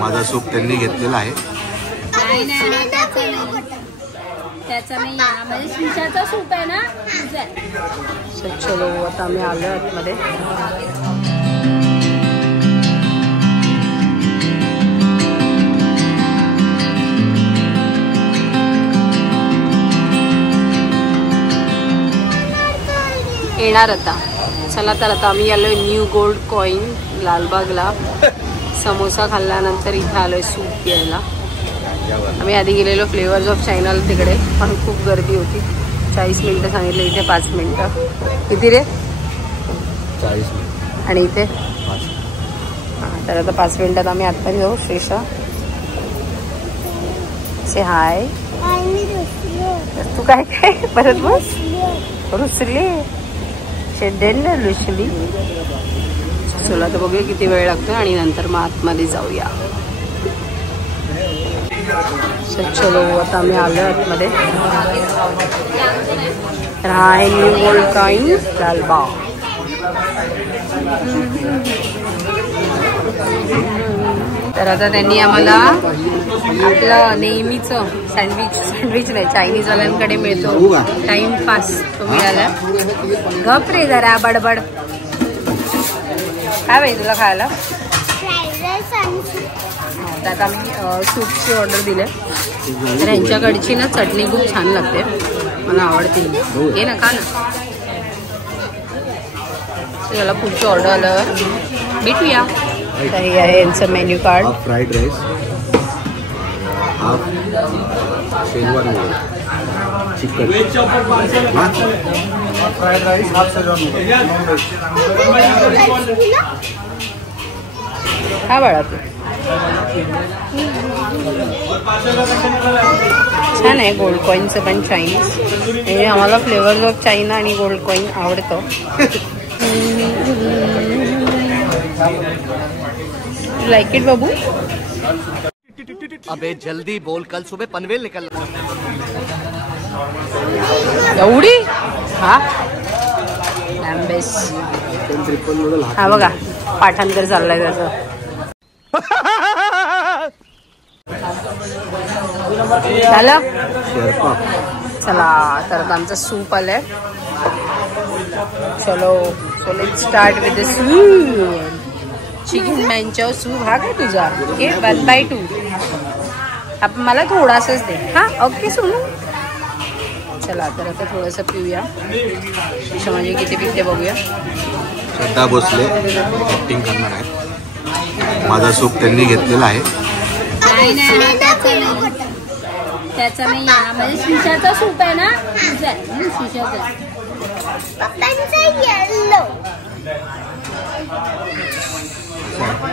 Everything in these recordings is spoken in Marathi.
माझा सूप त्यांनी घेतलेला आहे. नाही त्याचा नाही म्हणजे शिशाचा सूप आहे ना. चलो आता आम्ही आलो आतमध्ये. येणार आता. चला तर आता आम्ही आलोय न्यू गोल्ड कॉईन लालबागला. समोसा खाल्ल्यानंतर इथे आलोय सूप घ्यायला. आम्ही आधी गेलेलो फ्लेवर्स ऑफ चायनाला तिकडे, पण खूप गर्दी होती. 40 मिनिटं सांगितले, इथे 5 मिनिटं. किती रे? 40 मिनिट. आणि इथे तर आता 5 मिनिटात आम्ही आतमध्ये जाऊ. श्रीषा से हाय. तू काय काय परत बस रुसली लुसली. चला तर बघूया किती वेळ लागतो आणि नंतर मग आतमध्ये जाऊया. चलो आता आम्ही आलो आतमध्ये. तर हा आहे न्यू गोल्ड कॉईन लालबाग. तर आता त्यांनी आम्हाला आपलं नेहमीचं सँडविच नाही चायनीजवाल्यांकडे मिळतो टाइमपास तो मिळाला. गप रे जरा बडबड. काय पाहिजे तुला खायला? त्यात आम्ही सूपची ऑर्डर दिले. तर यांच्याकडची ना चटणी खूप छान लागते, मला आवडते. ये ना खा ना. याला पुढची ऑर्डर आल्यावर भेटूया. तर हे आहे यांचं menu card. Fried rice, half Schezwan noodle, chicken fried rice, half Schezwan noodle. हा बाळा तू छान आहे. गोल्ड कॉईनचं पण चायनीज म्हणजे आम्हाला फ्लेवर्स ऑफ चायना आणि गोल्ड कॉईन आवडतं. लाइक इट बाबू? अबे जल्दी बोल, कल सुबह पनवेल निकल. एवढी? हा हा बघा पाठांतर चाललंय त्याचं. झालं. चला तर आता आमचं सूप आलंय. चलो so let's start with the soup. Chicken manchow soup. हा काय तुझा? ओके 1/2. आपण मला थोडासाच दे. हा ओके सोनू. चला तर आता थोडंसं पिऊया. म्हणजे किती पिते बघूया. श्रद्धा भोसले ऍक्टिंग करणार आहे. माझा सूप त्यांनी घेतलेला आहे. नाही त्याचा नाही म्हणजे शिशाचा सूप आहे ना. शिशाचा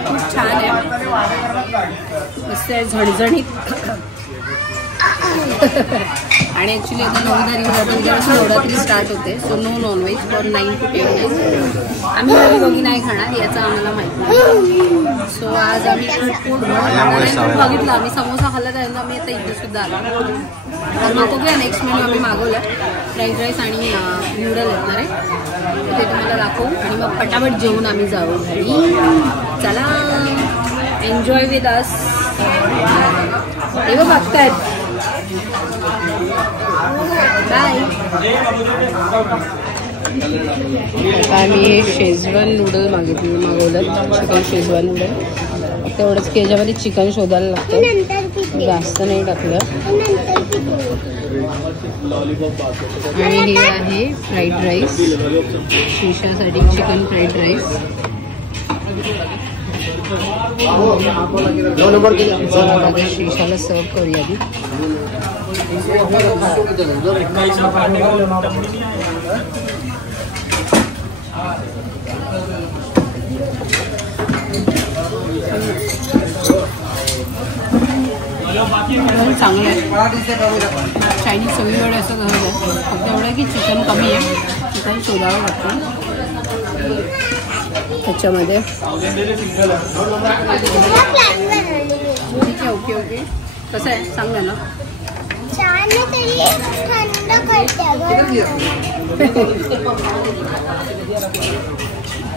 खूप छान आहे. मस्त आहे, झणझणीत. आणि ॲक्च्युली आता उद्यापासून नवरात्री स्टार्ट होते. So no non veg for 9 to 10 आम्ही दोघी नाही खाणार याचं आम्हाला माहिती नाही. सो आज आम्ही खूप बघितलं. आम्ही समोसा खाल्ला त्यानंतर आम्ही आता इथे सुद्धा आलो. तर मग बघूया नेक्स्ट मेन्यू आम्ही मागवलं. फ्राईड राईस आणि न्यूडल येणार आहे. ते तुम्हाला दाखवू आणि मग पटापट जेवून आम्ही जाऊ घरी. चला एन्जॉय विथ अस. हे बघ बघतायत. बाय. आम्ही शेजवान नूडल मागवलं. Chicken Schezwan noodle. फक्त एवढंच की याच्यामध्ये चिकन शोधायला लागतं, जास्त नाही टाकलं. आणि हे आहे फ्राईड राईस. शिशासाठी चिकन फ्राईड राईस. शिशाला सर्व करूया आधी. चांगलं आहे. चायनीज सगळीकडे असं झालं आहे. फक्त एवढं की चिकन कमी आहे. चिकन शोधावं लागतं त्याच्यामध्ये. ठीक आहे. Okay okay. कसं आहे सांग ना.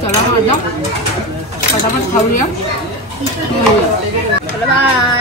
चला माझा पटापट खाऊया. चला बाय.